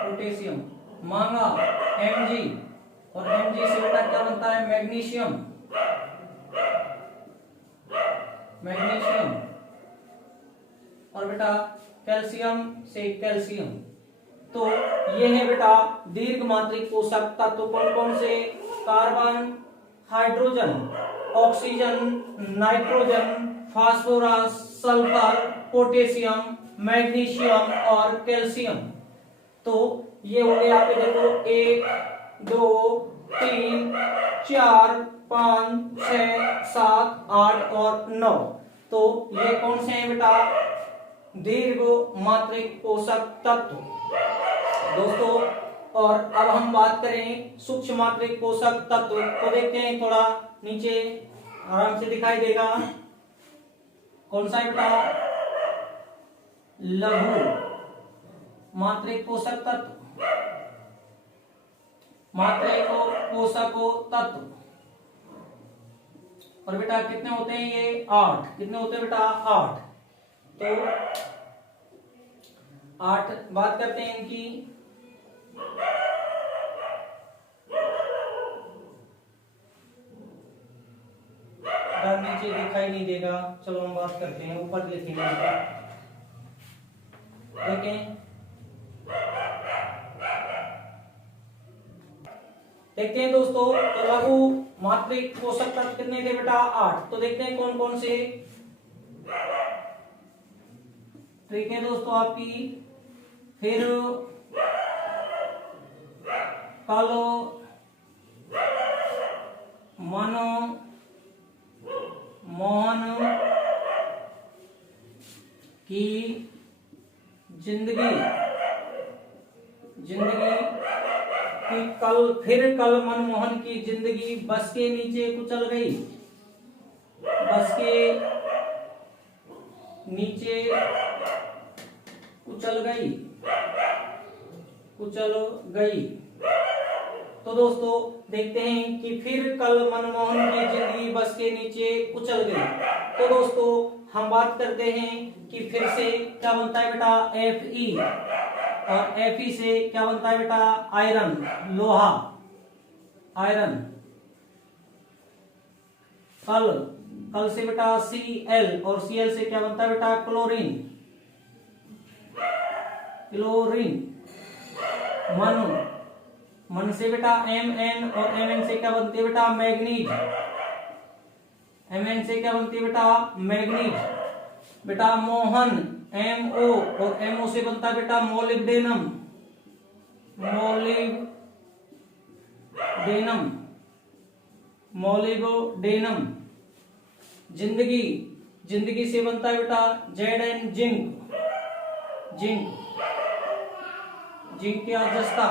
पोटेशियम। मांगा Mg और Mg से बेटा क्या बनता है? मैग्नीशियम। मैग्नीशियम। और बेटा कैल्शियम से कैल्शियम। तो ये है बेटा दीर्घ मात्रिक पोषक तत्व कौन कौन से? Carbon, hydrogen, oxygen, nitrogen, phosphorus, sulphur, potassium, magnesium और कैल्शियम। तो ये हो गए आपके देखो 1 2 3 4 5 6 7 8 और 9। तो ये कौन से हैं बेटा? दीर्घ मात्रिक पोषक तत्व दोस्तों। और अब हम बात करें सूक्ष्म मात्रिक पोषक तत्व। तो देखते हैं थोड़ा नीचे आराम से दिखाई देगा। कौन सा है बेटा? लघु मात्रिक पोषक तत्व, मात्रिक पोषक तत्व। और बेटा कितने होते हैं ये? 8। कितने होते हैं बेटा? 8। तो 8 बात करते हैं इनकी। नीचे दिखाई नहीं देगा, चलो हम बात करते हैं, ऊपर लिखेंगे। देखें, देखते हैं दोस्तों। तो लघु मात्रिक पोषक तत्व कितने थे बेटा? 8। तो देखते हैं कौन कौन से। ठीक है दोस्तों आपकी। फिर कल, मन, मोहन की जिंदगी कि कल मनमोहन की जिंदगी बस के नीचे कुचल गई। बस के नीचे कुचल गई। तो दोस्तों देखते हैं कि फिर कल मनमोहन की जिंदगी बस के नीचे कुचल गई। तो दोस्तों हम बात करते हैं कि फिर से क्या बनता है बेटा? Fe। और Fe से क्या बनता है बेटा? आयरन, लोहा, आयरन। कल से बेटा Cl और Cl से क्या बनता है बेटा? Chlorine, chlorine. मन, मन से बेटा Mn और Mn से क्या बनती है बेटा मैग्नीज। Mn से क्या बनती है बेटा मैग्नीज। बेटा मोहन Mo और Mo से बनता है बेटा मोलिब्डेनम। Molybdenum, molybdenum. जिंदगी, जिंदगी से बनता है बेटा Zn जिंक। जिंक, जिंक क्या जस्ता।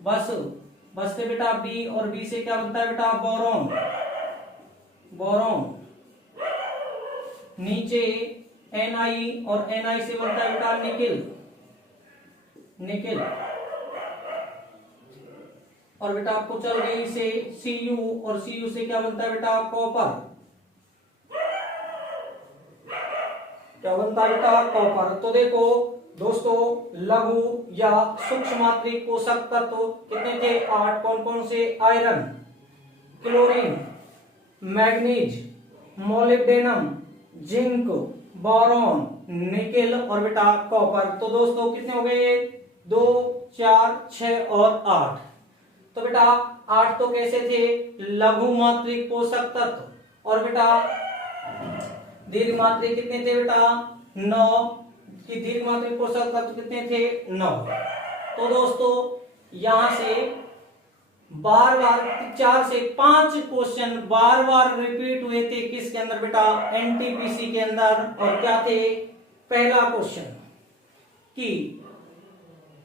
बस, बस से बेटा B और B से क्या बनता है बेटा बोरोन। बोरोन। नीचे Ni और Ni से बनता है बेटा निकिल। निकिल। और बेटा आपको चल गई से Cu और Cu से क्या बनता है बेटा कॉपर। क्या बनता है बेटा कॉपर। तो देखो दोस्तों लघु या सूक्ष्म मात्रिक पोषक तत्व कितने थे 8। कौन कौन से, iron, chlorine, manganese, molybdenum, zinc, boron, nickel और बेटा कॉपर। तो दोस्तों कितने हो गए 2, 4, 6 और 8। तो बेटा 8 तो कैसे थे लघु मात्रिक पोषक तत्व और बेटा दीर्घ मात्रिक कितने थे बेटा 9 की। दीर्घ मात्रिक पोषक तत्व कितने थे 9। तो दोस्तों यहां से बार बार 4 से 5 क्वेश्चन बार बार रिपीट हुए थे किसके अंदर बेटा एनटीपीसी के अंदर। और क्या थे, पहला क्वेश्चन कि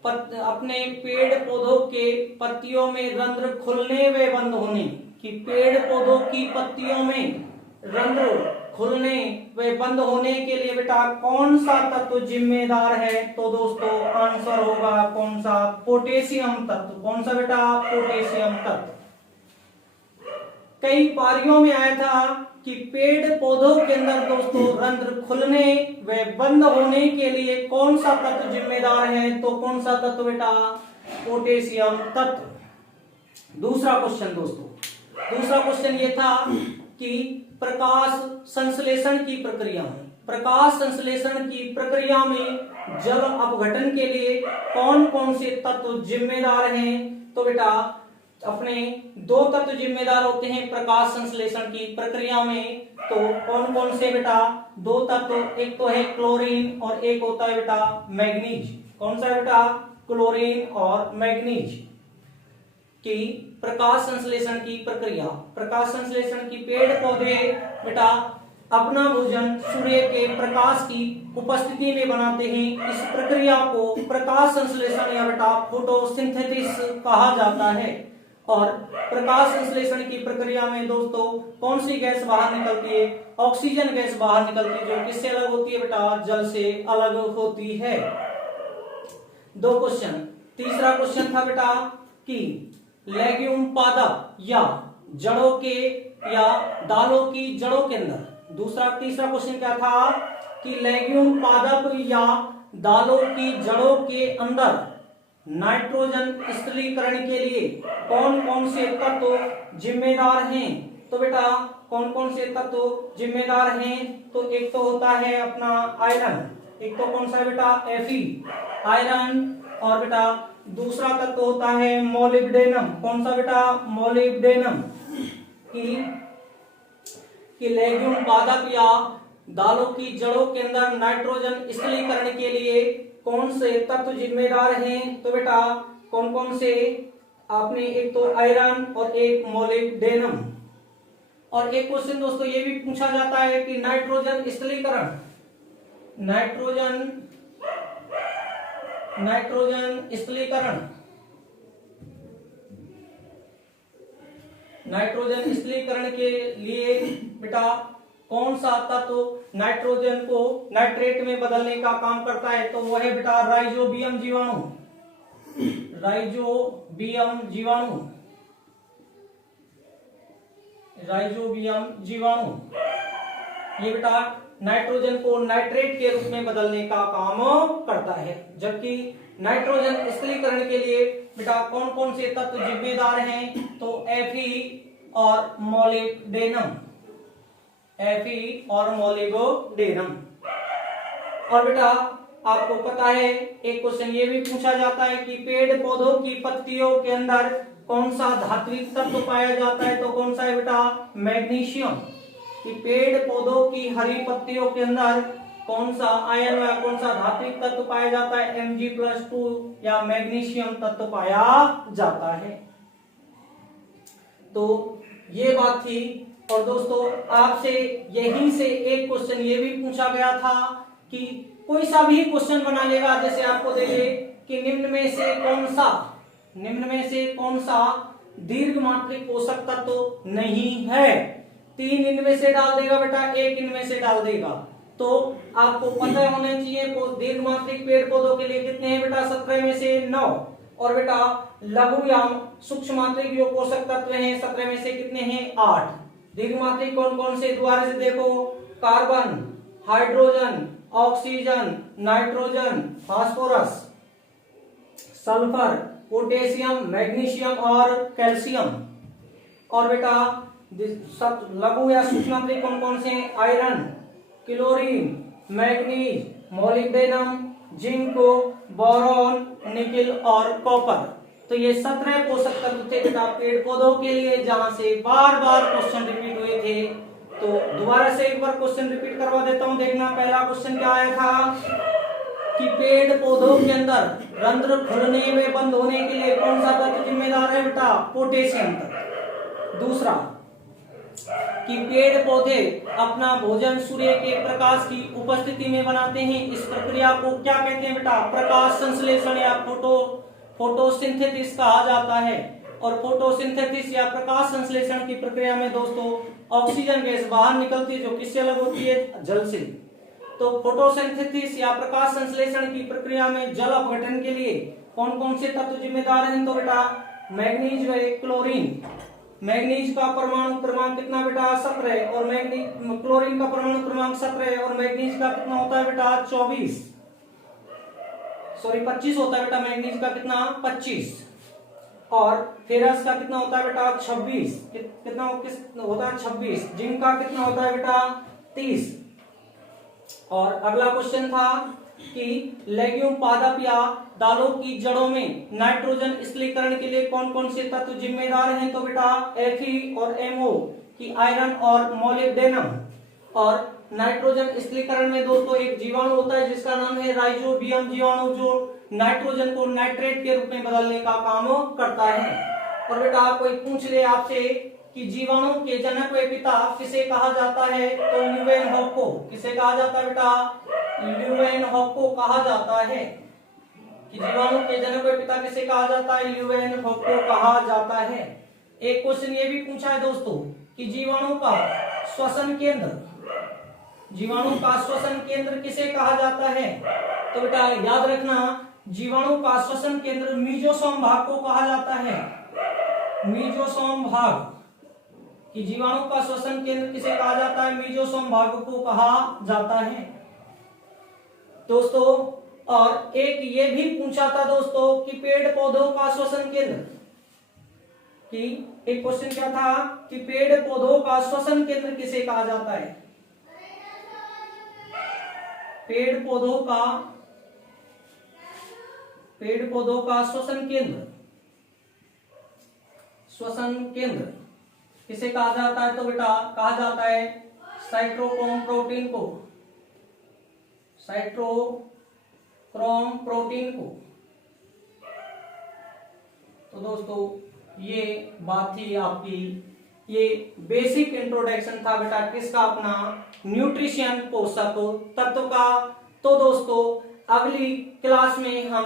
अपने पेड़ पौधों के पत्तियों में रंध्र खुलने व बंद होने, कि पेड़ पौधों की पत्तियों में रंध्र खुलने व बंद होने के लिए बेटा कौन सा तत्व जिम्मेदार है। तो दोस्तों आंसर होगा कौन सा, पोटेशियम तत्व। कौन सा बेटा, पोटेशियम तत्व। कई पारियों में आया था कि पेड़ पौधों के अंदर दोस्तों रंध्र खुलने व बंद होने के लिए कौन सा तत्व जिम्मेदार है। तो कौन सा तत्व बेटा, पोटेशियम तत्व। दूसरा क्वेश्चन दोस्तों, दूसरा क्वेश्चन ये था कि प्रकाश संश्लेषण की प्रक्रिया में, प्रकाश संश्लेषण की प्रक्रिया में जल अपघटन के लिए कौन कौन से तत्व जिम्मेदार हैं। तो बेटा अपने 2 तत्व जिम्मेदार होते हैं प्रकाश संश्लेषण की प्रक्रिया में। तो कौन कौन से बेटा 2 तत्व, एक तो है क्लोरीन और एक होता है बेटा मैग्नीज। कौन सा है बेटा, क्लोरीन और मैग्नीज की प्रकाश संश्लेषण की प्रक्रिया। प्रकाश संश्लेषण की पेड़ पौधे बेटा अपना भोजन सूर्य के प्रकाश की उपस्थिति में बनाते हैं। इस प्रक्रिया को प्रकाश संश्लेषण या बेटा फोटोसिंथेसिस कहा जाता है। और प्रकाश संश्लेषण की प्रक्रिया में दोस्तों कौन सी गैस बाहर निकलती है, ऑक्सीजन गैस बाहर निकलती है, जो किससे अलग होती है बेटा, जल से अलग होती है। 2 क्वेश्चन। तीसरा क्वेश्चन था बेटा कि लेग्यूम पादप या जड़ों के या दालों की जड़ों के अंदर, तीसरा क्वेश्चन क्या था कि लेग्यूम पादप या दालों की जड़ों के अंदर नाइट्रोजन स्थिरीकरण के लिए कौन कौन से तत्व जिम्मेदार हैं। तो बेटा कौन कौन से तत्व जिम्मेदार हैं। तो एक तो होता है अपना आयरन, एक तो कौन सा है बेटा Fe, आयरन। और बेटा दूसरा तत्व होता है मोलिब्डेनम। कौन सा बेटा, मोलिब्डेनम। कि लेग्यूम पादप या दालों की जड़ों के अंदर नाइट्रोजन स्थिरीकरण के लिए कौन से तत्व जिम्मेदार हैं। तो बेटा कौन कौन से, आपने एक तो आयरन और एक मोलिब्डेनम। और एक क्वेश्चन दोस्तों ये भी पूछा जाता है कि नाइट्रोजन स्थिरीकरण, नाइट्रोजन स्थिरीकरण, नाइट्रोजन स्थिरीकरण के लिए बेटा कौन सा तत्व नाइट्रोजन को नाइट्रेट में बदलने का काम करता है। तो वो है बेटा राइजोबियम जीवाणु। राइजोबियम जीवाणु, राइजोबियम जीवाणु ये बेटा नाइट्रोजन को नाइट्रेट के रूप में बदलने का काम करता है। जबकि नाइट्रोजन स्थिरीकरण के लिए बेटा कौन कौन से तत्व जिम्मेदार हैं। तो Fe और मोलिब्डेनम, Fe और मोलिब्डेनम। और बेटा आपको पता है एक क्वेश्चन ये भी पूछा जाता है कि पेड़ पौधों की पत्तियों के अंदर कौन सा धात्विक तत्व पाया जाता है, तो कौन सा है बेटा, मैग्नीशियम। कि पेड़ पौधों की हरी पत्तियों के अंदर कौन सा आयन या कौन सा धात्विक तत्व पाया जाता है, Mg+2 या मैग्नीशियम तत्व पाया जाता है। तो ये बात थी। और दोस्तों आपसे यहीं से एक क्वेश्चन ये भी पूछा गया था कि कोई सा भी क्वेश्चन बना लेगा, जैसे आपको दे दे कि निम्न में से कौन सा दीर्घ मात्रिक पोषक तत्व नहीं है, 3 इनमें से डाल देगा बेटा, 1 इनमें से डाल देगा। तो आपको पता होना चाहिए दीर्घ मात्रिक पेड़ पौधों के लिए कितने हैं बेटा, 17 में से 9। और बेटा लघु या सूक्ष्म मात्रिक जो पोषक तत्व हैं 17 में से कितने हैं, 8। दीर्घ मात्रिक कौन कौन से, दोबारा से देखो, carbon, hydrogen, oxygen, nitrogen, phosphorus, sulphur, potassium, magnesium और कैल्शियम। और बेटा लघु या सूक्ष्म मात्रिक कौन कौन से, iron, chlorine, manganese, molybdenum, zinc, boron, nickel और कॉपर। तो ये 17 पोषक तत्व थे बेटा पेड़ पौधों के लिए, जहां से बार बार क्वेश्चन रिपीट हुए थे। तो दोबारा से एक बार क्वेश्चन रिपीट करवा देता हूं, देखना। पहला क्वेश्चन क्या आया था कि पेड़ पौधों के अंदर रंध्र खुलने में बंद होने के लिए कौन सा तत्व जिम्मेदार है बेटा, पोटेशियम तत्व। दूसरा कि पेड़ पौधे अपना भोजन सूर्य के प्रकाश की उपस्थिति में बनाते हैं, इस प्रक्रिया को क्या कहते हैं बेटा, प्रकाश संश्लेषण या फोटोसिंथेसिस कहा जाता है। और फोटोसिंथेसिस या प्रकाश संश्लेषण की प्रक्रिया में दोस्तों ऑक्सीजन गैस बाहर निकलती है, जो किससे अलग होती है, जल से। तो फोटोसिंथेसिस या प्रकाश संश्लेषण की प्रक्रिया में जल अपघटन के लिए कौन कौन से तत्व जिम्मेदार हैं, तो बेटा मैग्नीज व क्लोरीन। मैग्नीज का परमाणु क्रमांक कितना बेटा, 17। और क्लोरीन का परमाणु क्रमांक 17 और मैग्नीज का कितना होता है बेटा, 25 होता है बेटा। मैग्नीज का कितना, 25। और फेरस का कितना होता है बेटा, 26। कितना होता है, 26। जिंक का कितना होता है बेटा, 30। और अगला क्वेश्चन था कि लेग्यूम पादप या दालों की जड़ों में नाइट्रोजन स्थिरीकरण के लिए कौन कौन से तत्व जिम्मेदार हैं, तो बेटा Fe और MO की आयरन और मोलिब्डेनम। और नाइट्रोजन स्थिरीकरण में दोस्तों एक जीवाणु होता है जिसका नाम है राइजोबियम जीवाणु, जो नाइट्रोजन को नाइट्रेट के रूप में बदलने का काम करता है। और बेटा कोई पूछ ले आपसे कि जीवाणु के जनक व पिता किसे कहा जाता है, तो ल्यूवेनहॉक को। किसे कहा जाता है बेटा, ल्यूवेनहॉक को कहा जाता है। कि जीवाणु के जनक व पिता किसे कहा जाता है, ल्यूवेनहॉक को कहा जाता है। एक क्वेश्चन ये भी पूछा है दोस्तों कि जीवाणु का श्वसन केंद्र किसे कहा जाता है, तो बेटा याद रखना जीवाणु का श्वसन केंद्र मीजोसोम भाग को कहा जाता है। मीजोसोम भाग। कि जीवाणु का श्वसन केंद्र किसे कहा जाता है, मीजोसोम भाग को कहा जाता है दोस्तों। और एक ये भी पूछा था दोस्तों कि पेड़ पौधों का श्वसन केंद्र, कि एक क्वेश्चन क्या था कि पेड़ पौधों का श्वसन केंद्र किसे कहा जाता है। पेड़ पौधों का श्वसन केंद्र किसे कहा जाता है, तो बेटा कहा जाता है साइटोक्रोम प्रोटीन को। तो दोस्तों ये बात थी आपकी, ये बेसिक इंट्रोडक्शन था बेटा किसका, अपना न्यूट्रिशन पोषक तत्व का। तो दोस्तों अगली क्लास में हम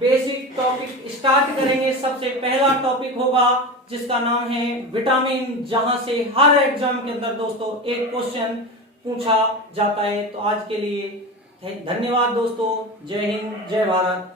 बेसिक टॉपिक स्टार्ट करेंगे। सबसे पहला टॉपिक होगा जिसका नाम है विटामिन, जहां से हर एग्जाम के अंदर दोस्तों एक क्वेश्चन पूछा जाता है। तो आज के लिए धन्यवाद दोस्तों। जय हिंद, जय भारत।